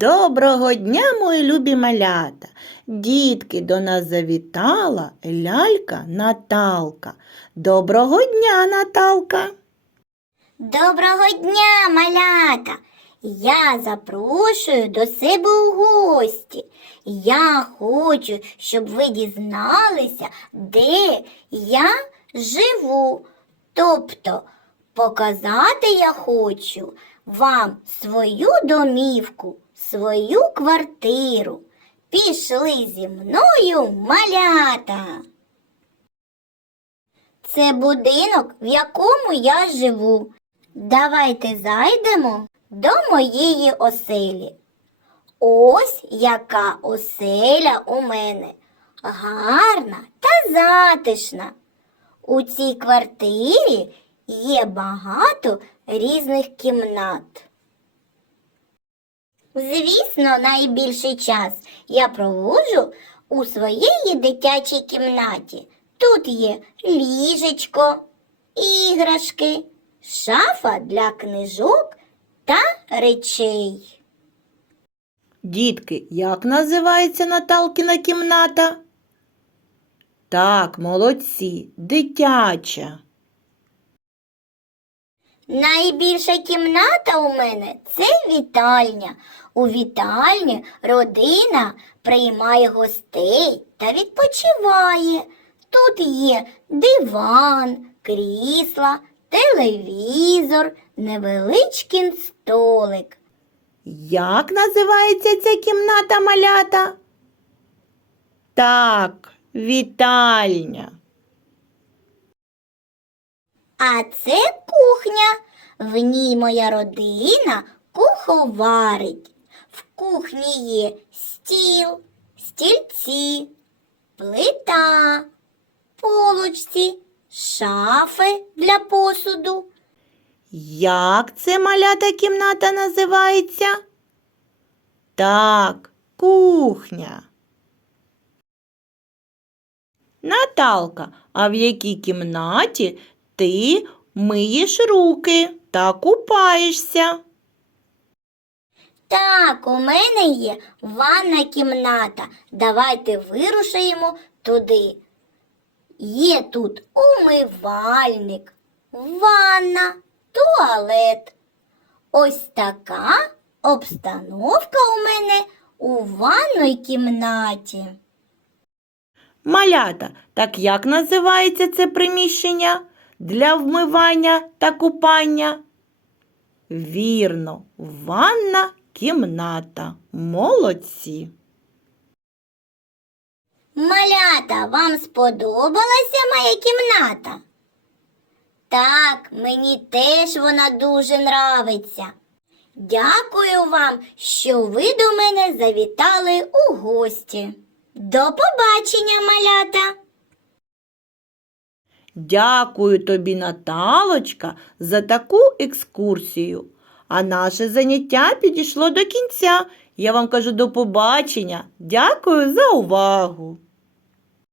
Доброго дня, мої любі малята. Дітки до нас завітала лялька Наталка. Доброго дня, Наталка. Доброго дня, малята! Я запрошую до себе у гості. Я хочу, щоб ви дізналися, де я живу. Тобто показати я хочу вам свою домівку, свою квартиру. Пішли зі мною малята. Це будинок, в якому я живу. Давайте зайдемо до моєї оселі. Ось яка оселя у мене. Гарна та затишна. У цій квартирі є багато різних кімнат. Звісно, найбільший час я проводжу у своїй дитячій кімнаті. Тут є ліжечко, іграшки, шафа для книжок та речей. Дітки, як називається Наталкіна кімната? Так, молодці, дитяча. Найбільша кімната у мене це вітальня. У вітальні родина приймає гостей та відпочиває. Тут є диван, крісла, телевізор, невеличкий столик. Як називається ця кімната малята? Так, вітальня. А це кухня. В ній моя родина куховарить. В кухні є стіл, стільці, плита, полочці, шафи для посуду. Як це малята кімната називається? Так, кухня. Наталка, а в якій кімнаті ти миєш руки та купаєшся? Так, у мене є ванна кімната. Давайте вирушаємо туди. Є тут умивальник, ванна, туалет. Ось така обстановка у мене у ванної кімнаті. Малята, так як називається це приміщення для вмивання та купання? Вірно, ванна кімната. Молодці. Малята, вам сподобалася моя кімната? Так, мені теж вона дуже нравиться. Дякую вам, що ви до мене завітали у гості. До побачення, малята! Дякую тобі, Наталочка, за таку екскурсію. А наше заняття підійшло до кінця. Я вам кажу до побачення. Дякую за увагу.